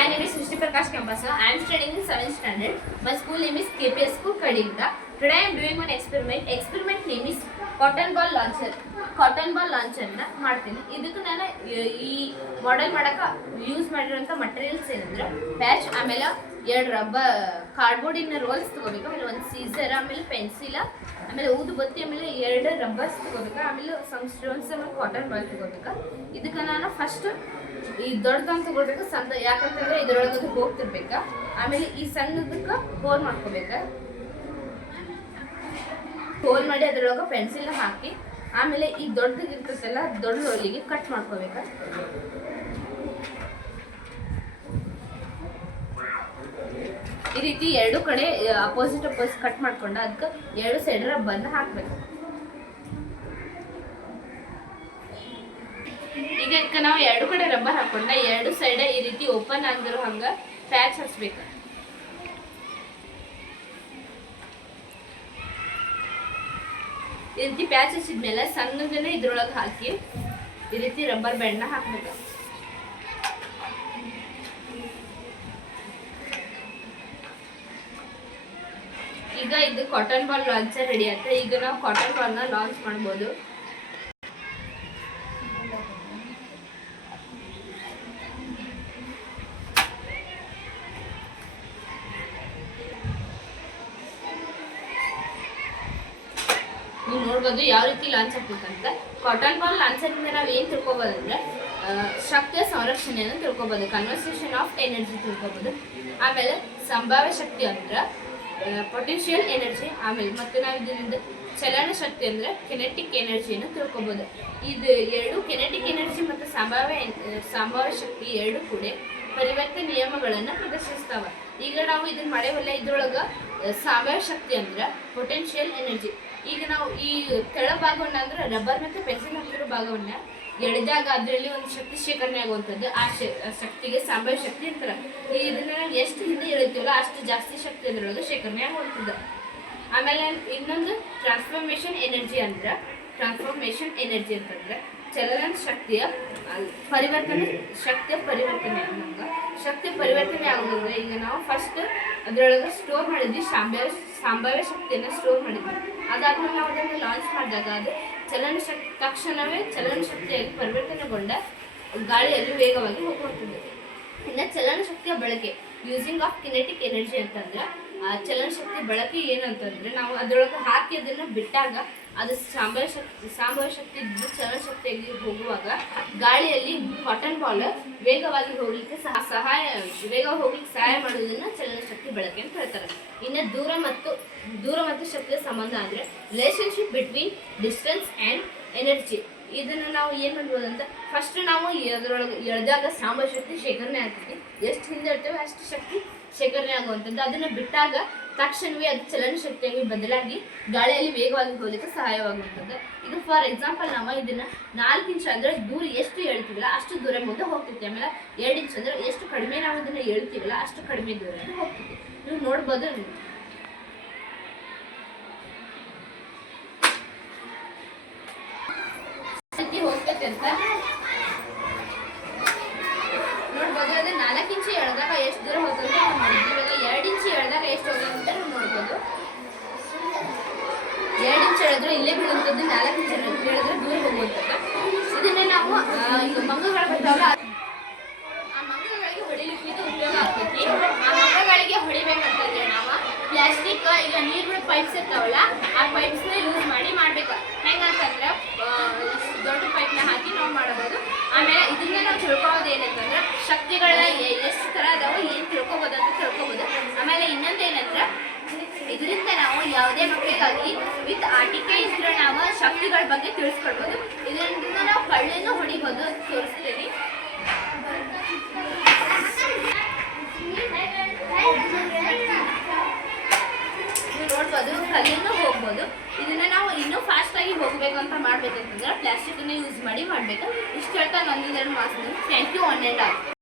My name is Srishti Prakash Kampasa. I am studying in 7th standard. My school name is KPS School Kadinga. Today I am doing one experiment. Experiment name is cotton ball launcher. Cotton ball launcher na ಮಾಡ್ತೀನಿ. ಇದಕ್ಕೆ ನಾನು ಈ model ಮಾಡಕ use ಮಾಡಿರೋಂಥ materials ಏನಂದ್ರೆ patch, ಆಮೇಲೆ ಎರಡು rubber ಕಾರ್ಡ್ಬೋರ್ಡಿನ rolls ತಗೋಬೇಕು, ಆಮೇಲೆ ಒಂದು ಸೀಸರ್, ಆಮೇಲೆ ಪೆನ್ಸಿಲ್, ಆಮೇಲೆ ಊದು ಬತ್ತಿ, ಆಮೇಲೆ ಎರಡು ರಬ್ಬರ್ಸ್ ತಗೋಬೇಕು, ಆಮೇಲೆ ಸಮ್ ಸ್ಟೋನ್ಸ್, ಆಮೇಲೆ ಕಾಟನ್ ಬಾಲ್ ತಗೋಬೇಕು. ಇದಕ್ಕೆ ನಾನು ಫಸ್ಟ್ ಈ ದೊಡ್ಡದನ್ನು ತಗೊಳ್ಬೇಕು, ಸಣ್ಣ, ಯಾಕಂತಂದ್ರೆ ಇದ್ರೊಳಗೆ ಹೋಗ್ತಿರ್ಬೇಕ. ಆಮೇಲೆ ಈ ಸಣ್ಣದಕ್ಕೆ ಹೋಲ್ ಮಾಡ್ಕೋಬೇಕ. ಹೋಲ್ ಮಾಡಿ ಅದ್ರೊಳಗೆ ಪೆನ್ಸಿಲ್ ಹಾಕಿ, ಆಮೇಲೆ ಈ ದೊಡ್ಡದಿರ್ತೈತಲ್ಲ ದೊಡ್ಡ ಹೋಲಿಗೆ ಕಟ್ ಮಾಡ್ಕೋಬೇಕ. ಈ ರೀತಿ ಎರಡು ಕಡೆ ಅಪೋಸಿಟ್ ಕಟ್ ಮಾಡ್ಕೊಂಡು ಅದಕ್ಕೆ ಎರಡು ಸೈಡ್ ರಬ್ಬರ್ನ ಹಾಕ್ಬೇಕು. ಈಗ ಇದಕ್ಕೆ ನಾವು ಎರಡು ಕಡೆ ರಬ್ಬರ್ ಹಾಕೊಂಡ ಎರಡು ಸೈಡ್ ಈ ರೀತಿ ಓಪನ್ ಆಗಿರೋ ಹಂಗ ಪ್ಯಾಚ್ ಹಚ್ಬೇಕು. ಈ ರೀತಿ ಪ್ಯಾಚ್ ಹಚ್ಚಿದ್ಮೇಲೆ ಸಣ್ಣದನ್ನ ಇದ್ರೊಳಗೆ ಹಾಕಿ ಈ ರೀತಿ ರಬ್ಬರ್ ಬ್ಯಾಂಡ್ನ ಹಾಕ್ಬೇಕು. ಈಗ ಇದು ಕಾಟನ್ ಬಾಲ್ ಲಾಂಚರ್ ರೆಡಿ ಆಯ್ತು. ಈಗ ನಾವು ಕಾಟನ್ ಬಾಲ್ನ ಲಾಂಚ್ ಮಾಡ್ಬೋದು. ನೀವು ನೋಡ್ಬೋದು ಯಾವ ರೀತಿ ಲಾಂಚ್ ಆಗ್ಬೇಕಂತ. ಕಾಟನ್ ಬಾಲ್ ಲಾಂಚರಿಂದ ನಾವು ಏನು ತಿಳ್ಕೊಬೋದಂದ್ರೆ ಶಕ್ತಿಯ ಸಂರಕ್ಷಣೆಯನ್ನು ತಿಳ್ಕೊಬೋದು, ಕನ್ವರ್ಸೇಷನ್ ಆಫ್ ಎನರ್ಜಿ ತಿಳ್ಕೊಬೋದು, ಆಮೇಲೆ ಸಂಭಾವ್ಯ ಶಕ್ತಿ ಅಂದ್ರೆ ಪೊಟೆನ್ಷಿಯಲ್ ಎನರ್ಜಿ, ಆಮೇಲೆ ಮತ್ತು ನಾವು ಇದರಿಂದ ಚಲನ ಶಕ್ತಿ ಅಂದರೆ ಕೆನೆಟಿಕ್ ಎನರ್ಜಿಯನ್ನು ತಿಳ್ಕೊಬೋದು. ಇದು ಎರಡು ಕೆನೆಟಿಕ್ ಎನರ್ಜಿ ಮತ್ತು ಸಂಭಾವ್ಯ ಶಕ್ತಿ ಎರಡು ಕೂಡ ಪರಿವರ್ತನೆ ನಿಯಮಗಳನ್ನು ಪ್ರದರ್ಶಿಸ್ತಾವೆ. ಈಗ ನಾವು ಇದನ್ನ ಮಾಡೇವಲ್ಲ, ಇದ್ರೊಳಗೆ ಸಂಭಾವ್ಯ ಶಕ್ತಿ ಅಂದ್ರೆ ಪೊಟೆನ್ಷಿಯಲ್ ಎನರ್ಜಿ. ಈಗ ನಾವು ಈ ಕೆಳಭಾಗವನ್ನ ಅಂದ್ರೆ ರಬ್ಬರ್ ಮತ್ತು ಪೆನ್ಸಿಲ್ ಹಾಕಿರೋ ಭಾಗವನ್ನ ಎಳೆದಾಗ ಅದರಲ್ಲಿ ಒಂದು ಶಕ್ತಿ ಶೇಖರಣೆ ಆಗುವಂಥದ್ದು, ಆ ಶಕ್ತಿಗೆ ಸಂಭಾವ್ಯ ಶಕ್ತಿ ಅಂತಾರೆ. ಇದನ್ನ ಎಷ್ಟು ಹಿಂದೆ ಎಳಿತೀವಲ್ಲ ಅಷ್ಟು ಜಾಸ್ತಿ ಶಕ್ತಿ ಅದರೊಳಗೆ ಶೇಖರಣೆ ಆಗುವಂಥದ್ದು. ಆಮೇಲೆ ಇನ್ನೊಂದು ಟ್ರಾನ್ಸ್ಫಾರ್ಮೇಷನ್ ಎನರ್ಜಿ ಅಂತಂದ್ರೆ ಚಲನ ಶಕ್ತಿಯ ಪರಿವರ್ತನೆ ಅನ್ನಂಗ ಶಕ್ತಿಯ ಪರಿವರ್ತನೆ ಆಗೋದಂದ್ರೆ ಈಗ ನಾವು ಫಸ್ಟ್ ಅದರೊಳಗೆ ಸ್ಟೋರ್ ಮಾಡಿದ್ವಿ, ಸಂಭಾವ್ಯ ಶಕ್ತಿಯನ್ನು ಸ್ಟೋರ್ ಮಾಡಿದ್ವಿ. ಅದಾದ್ಮೇಲೆ ನಾವು ಅದನ್ನು ಲಾಂಚ್ ಮಾಡಿದಾಗ ಅದು ತಕ್ಷಣವೇ ಚಲನ ಶಕ್ತಿಯಾಗಿ ಪರಿವರ್ತನೆಗೊಂಡ ಗಾಳಿಯಲ್ಲಿ ವೇಗವಾಗಿ ಹೋಗುವಂಥದ್ದು. ಇನ್ನು ಚಲನ ಶಕ್ತಿಯ ಬಳಕೆ ಯೂಸಿಂಗ್ ಆಫ್ ಕಿನೆಟಿಕ್ ಎನರ್ಜಿ ಅಂತಂದ್ರೆ ಆ ಚಲನ ಶಕ್ತಿ ಬಳಕೆ ಏನಂತಂದ್ರೆ ನಾವು ಅದರೊಳಗೆ ಹಾಕಿ ಅದನ್ನು ಬಿಟ್ಟಾಗ ಅದು ಸಂಭಾವ್ಯ ಶಕ್ತಿ ಇದ್ದು ಚಲನ ಶಕ್ತಿಯಾಗಿ ಹೋಗುವಾಗ ಗಾಳಿಯಲ್ಲಿ ಕಾಟನ್ ಬಾಲ್ ವೇಗವಾಗಿ ಹೋಗ್ಲಿಕ್ಕೆ ಸಹಾಯ ಮಾಡುವುದನ್ನ ಚಲನ ಶಕ್ತಿ ಬಳಕೆ ಅಂತ ಹೇಳ್ತಾರೆ. ಇನ್ನು ದೂರ ಮತ್ತು ಶಕ್ತಿಯ ಸಂಬಂಧ ಅಂದ್ರೆ relationship between distance and energy. ಇದನ್ನು ನಾವು ಏನು ಮಾಡ್ಬೋದು ಅಂತ ಫಸ್ಟ್ ನಾವು ಅದರೊಳಗೆ ಎಳೆದಾಗ ಸಂಭಾವ್ಯ ಶಕ್ತಿ ಶೇಖರಣೆ ಆಗ್ತೈತಿ, ಎಷ್ಟು ಹಿಂದೆ ಇರ್ತೇವೆ ಅಷ್ಟು ಶಕ್ತಿ ಶೇಖರಣೆ ಆಗುವಂಥದ್ದು. ಅದನ್ನು ಬಿಟ್ಟಾಗ ತಕ್ಷಣವೇ ಅದು ಚಲನ ಶಕ್ತಿಯಾಗಿ ಬದಲಾಗಿ ಗಾಳಿಯಲ್ಲಿ ವೇಗವಾಗಿ ಹೋಗಲಿಕ್ಕೆ ಸಹಾಯವಾಗುವಂಥದ್ದು. ಇದು ಫಾರ್ ಎಕ್ಸಾಂಪಲ್ ನಾವು ಇದನ್ನು 4 ಇಂಚ್ ಅಂದರೆ ದೂರ ಎಷ್ಟು ಹೇಳ್ತೀವಲ್ಲ ಅಷ್ಟು ದೂರ ಮುಂದೆ ಹೋಗ್ತೈತಿ. ಆಮೇಲೆ 2 ಇಂಚ್ ಅಂದರೆ ಎಷ್ಟು ಕಡಿಮೆ ನಾವು ಇದನ್ನು ಹೇಳ್ತೀವಲ್ಲ ಅಷ್ಟು ಕಡಿಮೆ ದೂರ ಹೋಗ್ತೈತಿ. ನೀವು ನೋಡ್ಬೋದು ಹೋಗ್ತೈತೆ ಅಂತ ನೋಡ್ಬೋದು. ಅದೇ 4 ಇಂಚ್ ಎಳೆದಾಗ ಎಷ್ಟು ದೂರ ಹೋಗ್ತದೆ ಇವಾಗ 2 ಇಂಚ್ ಎಳೆದಾಗ ಎಷ್ಟು ಹೋಗೋದು ಅಂತ ನೋಡ್ಬೋದು. 2 ಇಂಚ್ ಎಳೆದ್ರೆ ಇಲ್ಲೇ ಬೀಳುವಂಥದ್ದು, 4 ಇಂಚ್ ಎಳೆದ್ರೆ ದೂರ ಹೋಗುವಂಥದ್ದು. ಇದನ್ನೇ ನಾವು ಈಗ ಮಂಗಗಳು ಬರ್ತಾವಲ್ಲ ಆ ಮಂಗಗಳಿಗೆ ಹೊಡಿಲಿಕ್ಕೆ ಇದು ಉಪಯೋಗ ಆಗ್ತೈತಿ. ಆ ಮಂಗಗಳಿಗೆ ಹೊಡಿಬೇಕಂತಂದ್ರೆ ನಾವು ಪ್ಲಾಸ್ಟಿಕ್ ಈಗ ನೀರುಗಳ ಪೈಪ್ಸ್ ಇರ್ತಾವಲ್ಲ ಆ ಪೈಪ್ಸ್ನ ಯೂಸ್ ಮಾಡಿ ಮಾಡ್ಬೇಕು. ಹೆಂಗಂತಂದ್ರೆ ದೊಡ್ಡ ಪೈಪ್ನ ಹಾಕಿ ನಾವು ಮಾಡಬಹುದು. ಆಮೇಲೆ ಇದನ್ನ ನಾವು ತಿಳ್ಕೊಳ್ಳೋದು ಏನಂತಂದ್ರೆ ಶಕ್ತಿಗಳ ಎಷ್ಟು ಥರ ಅದಾವ ಏನು ತಿಳ್ಕೊಬೋದು ಅಂತ ತಿಳ್ಕೊಬೋದು. ಆಮೇಲೆ ಇನ್ನೊಂದು ಏನಂದ್ರೆ ಇದರಿಂದ ನಾವು ಯಾವುದೇ ಮಕ್ಕಳಿಗಾಗಿ ವಿತ್ ಆಟಿಕೆ ಇದ್ರೆ ನಾವು ಶಕ್ತಿಗಳ ಬಗ್ಗೆ ತಿಳಿಸ್ಕೊಡ್ಬೋದು. ಇದರಿಂದ ನಾವು ಕಳ್ಳನ್ನು ಹೊಡಿಬೋದು ಅಂತ ತೋರಿಸ್ತೀವಿ. ನೋಡ್ಬೋದು ಕಲ್ಲಿಂದ ಹೋಗ್ಬೋದು. ಇದನ್ನ ನಾವು ಇನ್ನೂ ಫಾಸ್ಟಾಗಿ ಹೋಗಬೇಕು ಅಂತ ಮಾಡ್ಬೇಕಂತಂದ್ರೆ ಪ್ಲಾಸ್ಟಿಕನ್ನು ಯೂಸ್ ಮಾಡಿ ಮಾಡಬೇಕು. ಇಷ್ಟು ಹೇಳ್ತಾ ನಂದೆರಡು ಮಾತು. Thank you one and all.